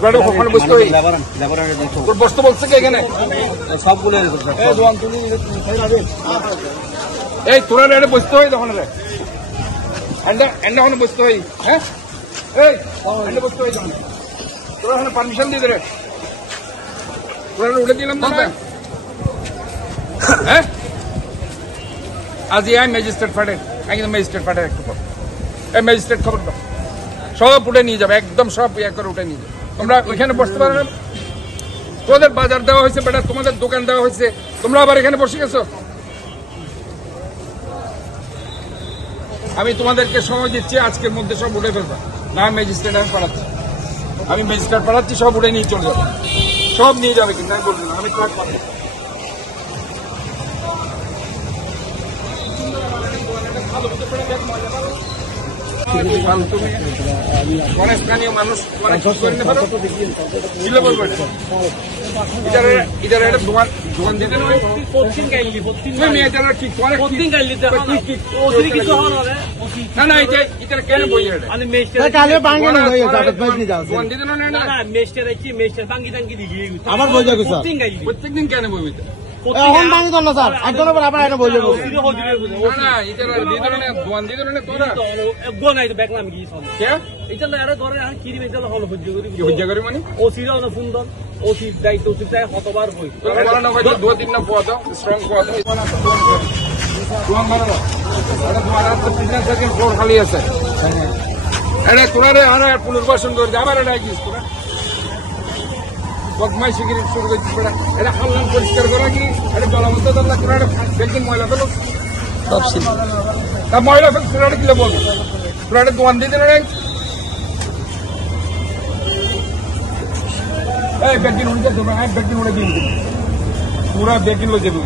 ওখানে বসতে হয় তোর বসতে বলছে কি এখানে সবগুলো এই তোরা রে বসতে হয় তখন রে এন্ডা ওখানে বসতে হয় হ্যাঁ এই এন্ডা বসতে হয় তখন তোরা ওখানে পারমিশন দিয়ে দে রে তোরা উঠে দিলাম না হ্যাঁ আজ এই ম্যাজিস্ট্রেট ফাটে কিন্তু ম্যাজিস্ট্রেট ফাটে একটু পর এই ম্যাজিস্ট্রেট খবর দাও সব উঠে নিয়ে যাবে একদম সব ইয়ে করে উঠে নিয়ে যাবে তোমরা ওইখানে বসতে পারো না তোদের বাজার দেওয়া হয়েছে বেটা তোমাদের দোকান দেওয়া হয়েছে তোমরা আবার এখানে বসে গেছো আমি তোমাদেরকে সময় দিচ্ছি আজকের মধ্যে সব উঠে ফেলবো না ম্যাজিস্ট্রেট আমি ম্যাজিস্ট্রেট পাঠাচ্ছি সব উঠে নিয়ে চলে যাবে সব নিয়ে যাবে কিন্তু আমি বলবো না আমি ট্রাক পাবো স্থানীয় মানুষ ইধার একটা দোকান দিতে না না এটা কেন বই আমার বই যাবে প্রত্যেকদিন কেন বই এখন ভাঙি তো না স্যার একজনের পর আবার বই যাবো না এটা দোকান দিতে তোরা দেখলাম কি এটা ধরে কি হজ্জা করি মানে ও সিরা ফোন দন ও সিট দায়িত্ব কতবার বই দু তিন না পোয়া দাও স্ট্রং পোয়া দাও ফ্লোর খালি আছে এটা তোরা রে আর পুনর্বাসন করে আবার এটা গিয়েছ তোরা বদমাই শিগিরি শুরু করছিস এটা হাল্লাম পরিষ্কার করা কি এটা জলাবদ্ধ দরকার তোরা একদিন ময়লা ফেলো তা ময়লা ফেল তোরা কিলো বলবি তোরা দোকান দিয়ে দিল এই ব্যাগিন উঠে যাবে ব্যাগিন উঠে দিন পুরা ব্যাগিন লয়ে যাবে